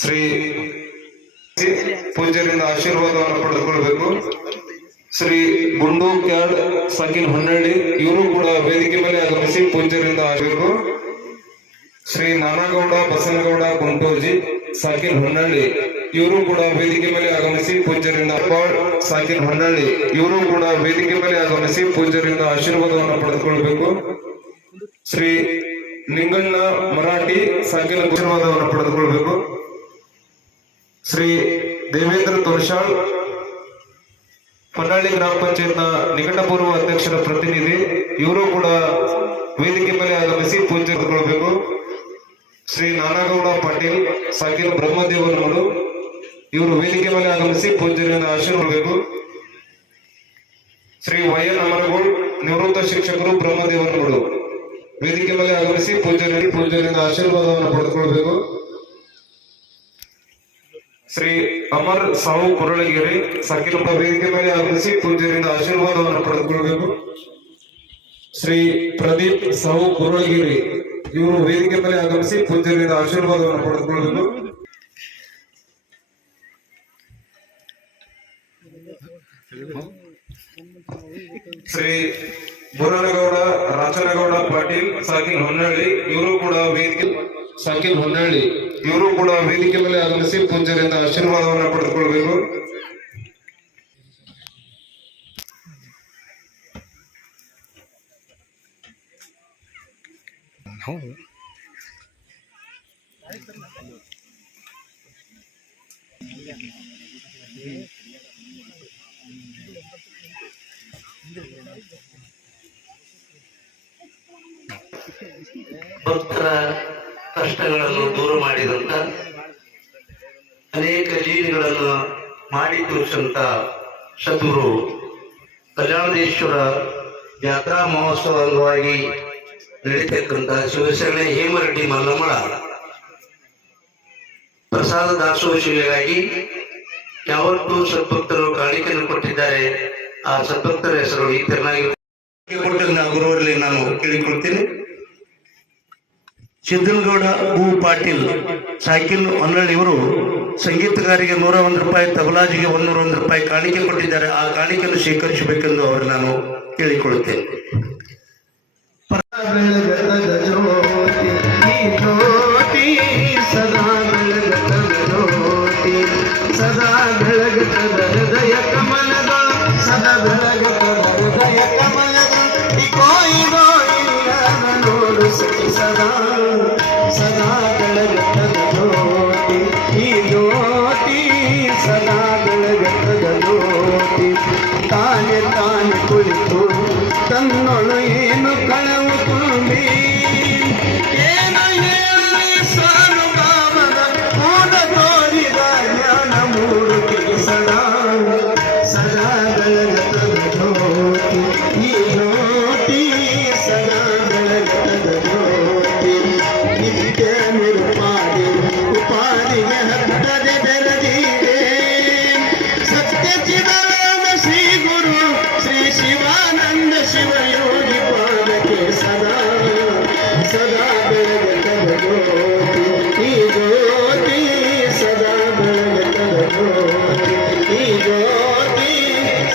ಶ್ರೀ ಪೂಜ್ಯರಿಂದ ಆಶೀರ್ವಾದವನ್ನು ಪಡೆದುಕೊಳ್ಬೇಕು. ಶ್ರೀ ಗುಂಡು ಕ್ಯಾಡ್ ಸಕಿನ್ ಹೊನ್ನಳ್ಳಿ, ಇವರು ಕೂಡ ವೇದಿಕೆ ಮೇಲೆ ಆಗಮಿಸಿ ಪೂಜ್ಯರಿಂದ ಆಗಬೇಕು ಶ್ರೀ ನಾನಗೌಡ, ಬಸನಗೌಡ, ಗುಂಟೋಜಿ ಸಾಕಿನ್ ಹೊನ್ನಳ್ಳಿ, ಇವರು ಕೂಡ ವೇದಿಕೆ ಮೇಲೆ ಆಗಮಿಸಿ ಅಪ್ಪಾಳ್ ಸಾಕಿನ್ ಹೊನ್ನಳ್ಳಿ, ಇವರು ಕೂಡ ವೇದಿಕೆ ಮೇಲೆ ಆಗಮಿಸಿ ಪೂಜ್ಯರಿಂದ ಆಶೀರ್ವಾದವನ್ನು ಪಡೆದುಕೊಳ್ಬೇಕು. ಶ್ರೀ ನಿಂಗಣ್ಣ ಮರಾಠಿ ಸಾಕಿನ ಆಶೀರ್ವಾದವನ್ನು ಪಡೆದುಕೊಳ್ಬೇಕು. ಶ್ರೀ ದೇವೇಂದ್ರ ತೋರ್ಶಾಳ್ ಹೊನ್ನಾಳಿ ಗ್ರಾಮ ಪಂಚಾಯತ್ನ ನಿಕಟಪೂರ್ವ ಅಧ್ಯಕ್ಷರ ಪ್ರತಿನಿಧಿ, ಇವರು ಕೂಡ ವೇದಿಕೆ ಮೇಲೆ ಆಗಮಿಸಿ ಪೂಜೆ ಕೊಡಬೇಕು ಶ್ರೀ ನಾನಾಗೌಡ ಪಾಟೀಲ್ ಸಾಕಿನ ಬ್ರಹ್ಮದೇವನವರು ಇವರು ವೇದಿಕೆ ಮೇಲೆ ಆಗಮಿಸಿ ಪೂಜೆಯನ್ನು ಆಶೀರ್ವಬೇಕು ಶ್ರೀ ವೈ ಎನ್ ಅಮರಗೋಳ್, ನಿವೃತ್ತ ಶಿಕ್ಷಕರು ಬ್ರಹ್ಮದೇವನವರು ವೇದಿಕೆ ಮೇಲೆ ಆಗಮಿಸಿ ಪೂಜೆ ಪೂಜ್ಯರಿಂದ ಆಶೀರ್ವಾದವನ್ನು ಪಡೆದುಕೊಳ್ಬೇಕು ಶ್ರೀ ಅಮರ್ ಸಾವು ಕೊರಳಗಿರಿ ಸಂಕೀರ್ಣ ವೇದಿಕೆ ಮೇಲೆ ಆಗಮಿಸಿ ಪೂಜೆಯಿಂದ ಆಶೀರ್ವಾದವನ್ನು ಪಡೆದುಕೊಳ್ಳಬೇಕು. ಶ್ರೀ ಪ್ರದೀಪ್ ಸಾವು ಕೊರಳಗಿರಿ ಇವರು ವೇದಿಕೆ ಮೇಲೆ ಆಗಮಿಸಿ ಪೂಜೆಯಿಂದ ಆಶೀರ್ವಾದವನ್ನು ಪಡೆದುಕೊಳ್ಳಬೇಕು. ಶ್ರೀ ಬುರನಗೌಡ ರಾಚನಗೌಡ ಪಾಟೀಲ್ ಸಾಕಿಲ್ ಹೊನ್ನಳ್ಳಿ ಇವರು ಕೂಡ ವೇದಿಕೆ ಸಾಕಿಲ್ ಹೊನ್ನಳ್ಳಿ ಇವರು ಕೂಡ ವೇದಿಕೆ ಮೇಲೆ ಆಗಮಿಸಿ ಪೂಜ್ಯರಿಂದ ಆಶೀರ್ವಾದವನ್ನು ಪಡೆದುಕೊಳ್ಬೇಕು. ಭಕ್ತರ ಕಷ್ಟಗಳನ್ನು ದೂರ ಮಾಡಿದಂತ ಅನೇಕ ಜೀವಿಗಳನ್ನು ಮಾಡಿ ತೋರಿಸಂತ ಸದ್ಗುರು ಕಲ್ಯಾಣೇಶ್ವರ ಜಾತ್ರಾ ಮಹೋತ್ಸವ ಅಂಗವಾಗಿ ನಡೀತಕ್ಕಂತ ಶಿವಸೇನೆ ಹೇಮರೆಡ್ಡಿ ಮಲ್ಲಮ್ಮಳ ಪ್ರಸಾದ ದಾಸೋಹ ಶಿವಿಗಾಗಿ ಯಾವತ್ತೂ ಸದ್ಭಕ್ತರು ಕಾಣಿಕೆಯನ್ನು ಕೊಟ್ಟಿದ್ದಾರೆ. ಆ ಸದ್ಭಕ್ತರ ಹೆಸರು ಈ ತೆರನಾಗಿ ಕೊಟ್ಟಂತ ಗುರುವರಲ್ಲಿ ನಾನು ಕೇಳಿಕೊಳ್ತೀನಿ. ಸಿದ್ದನಗೌಡ ಹೂ ಪಾಟೀಲ್ ಸಾಕಿಲ್ ಹೊನ್ನಳ್ಳಿ ಇವರು ಸಂಗೀತಗಾರಿಗೆ ನೂರ ಒಂದು ರೂಪಾಯಿ, ತಬಲಾಜಿಗೆ ಒಂದೂರ ಒಂದು ರೂಪಾಯಿ ಕಾಣಿಕೆ ಕೊಟ್ಟಿದ್ದಾರೆ. ಆ ಕಾಣಿಕೆಯನ್ನು ಸ್ವೀಕರಿಸಬೇಕೆಂದು ಅವರು ನಾನು ಕೇಳಿಕೊಳ್ಳುತ್ತೇನೆ. ಸದಾ ಹೃದಯ ಕಮಲದ, ಸದಾ ಸದಾ.